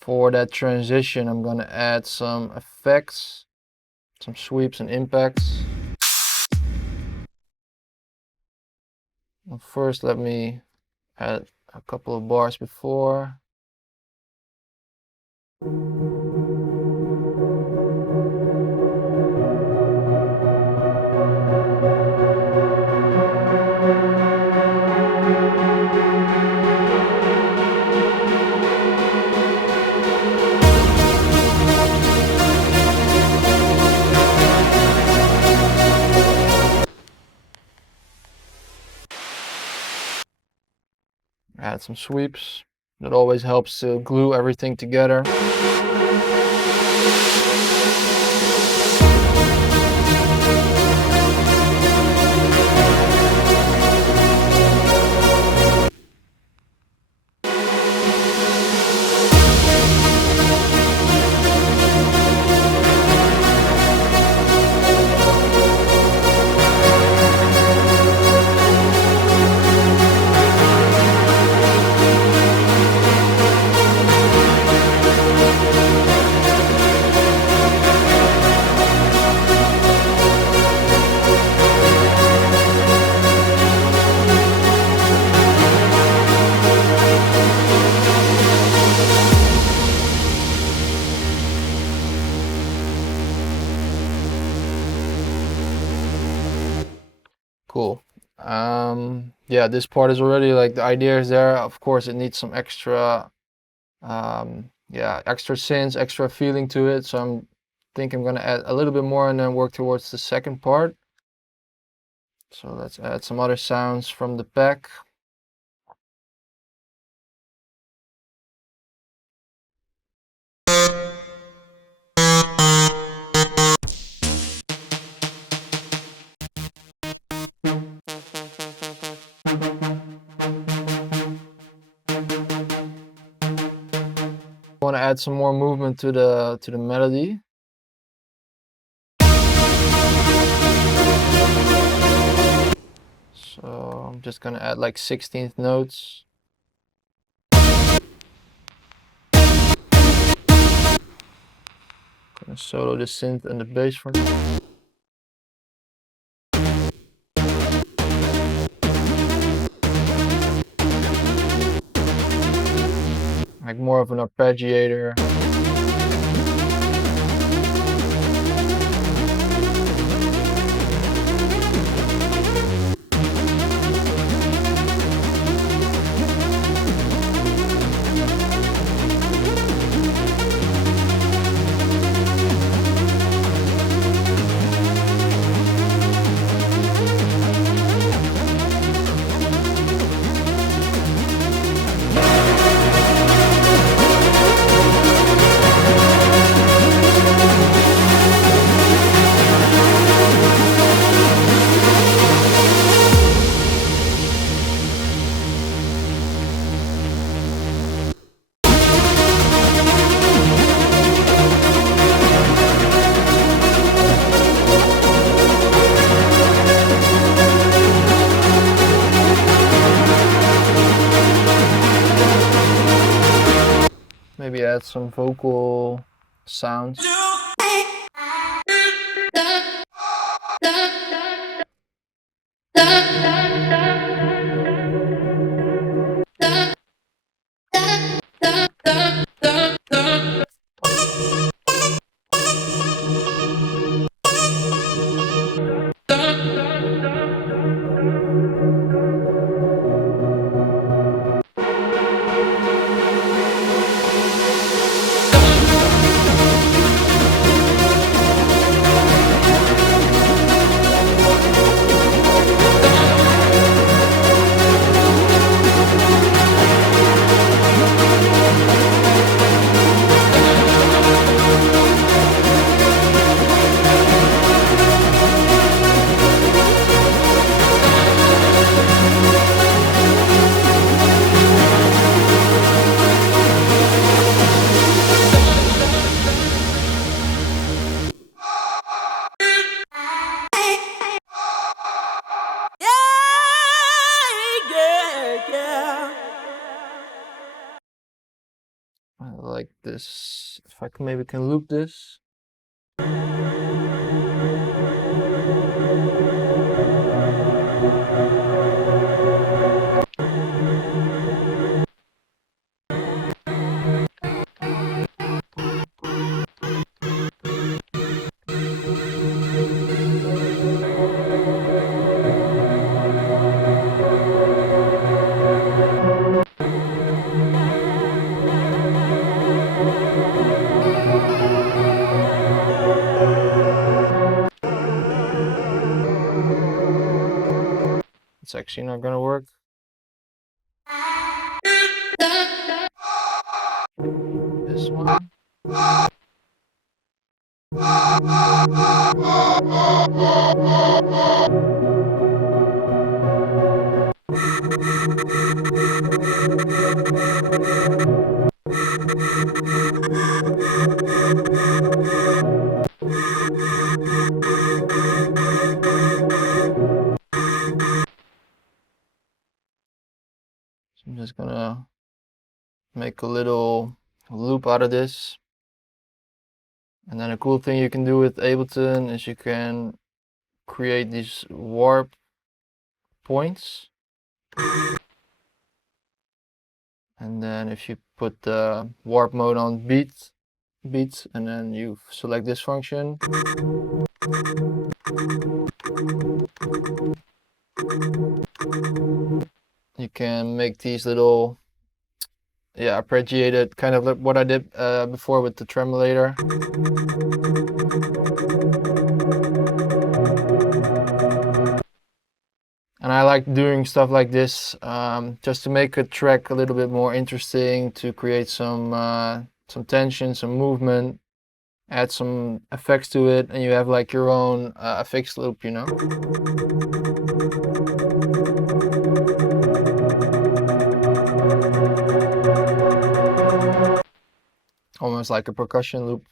For that transition, I'm gonna add some effects, some sweeps and impacts. Well, first, let me add a couple of bars before. Add some sweeps. That always helps to glue everything together. Cool. Yeah, this part is already like the idea is there. Of course, it needs some extra, yeah, extra synths, extra feeling to it. So I'm gonna add a little bit more and then work towards the second part. So let's add some other sounds from the pack. I want to add some more movement to the melody. So I'm just gonna add like 16th notes. Gonna solo the synth and the bass for now. Like more of an arpeggiator. Maybe add some vocal sounds. I like this. If I can, maybe can loop this. It's actually not gonna work. This one. So I'm just gonna make a little loop out of this. And then a cool thing you can do with Ableton is you can create these warp points. And then if you put the warp mode on beats, and then you select this function, you can make these little, yeah, arpeggiated, kind of like what I did before with the tremolator. And I like doing stuff like this just to make a track a little bit more interesting, to create some tension, some movement, add some effects to it, and you have like your own effects loop, you know? Almost like a percussion loop.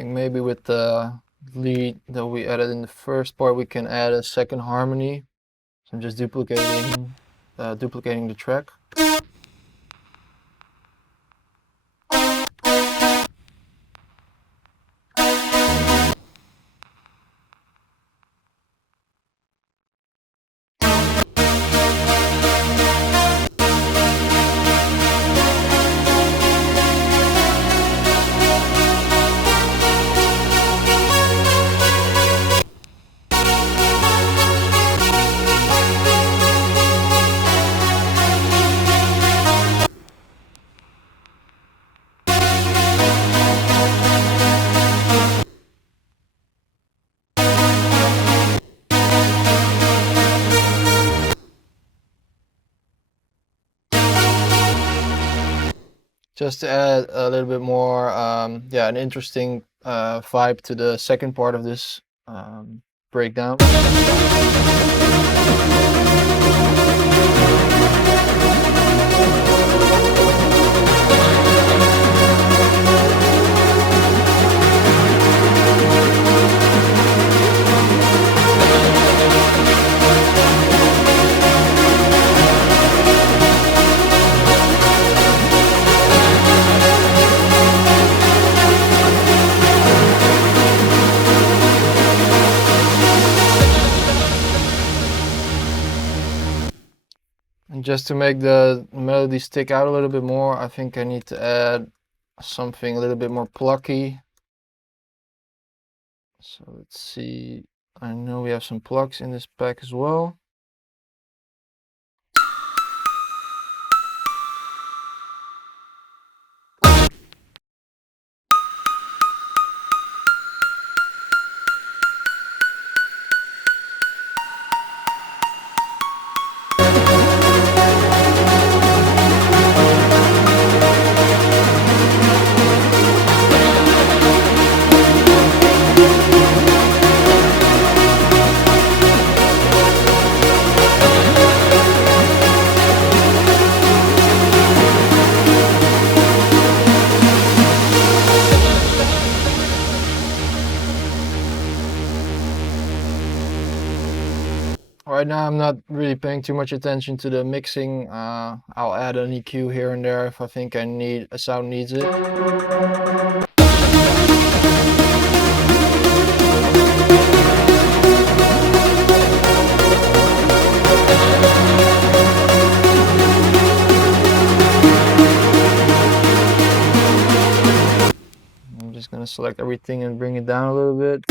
Maybe with the lead that we added in the first part, we can add a second harmony. So I'm just duplicating the track. Just to add a little bit more, yeah, an interesting vibe to the second part of this breakdown. And just to make the melody stick out a little bit more, I think I need to add something a little bit more plucky. So let's see, I know we have some plucks in this pack as well. Right now, I'm not really paying too much attention to the mixing. I'll add an EQ here and there if I think a sound needs it. I'm just gonna select everything and bring it down a little bit.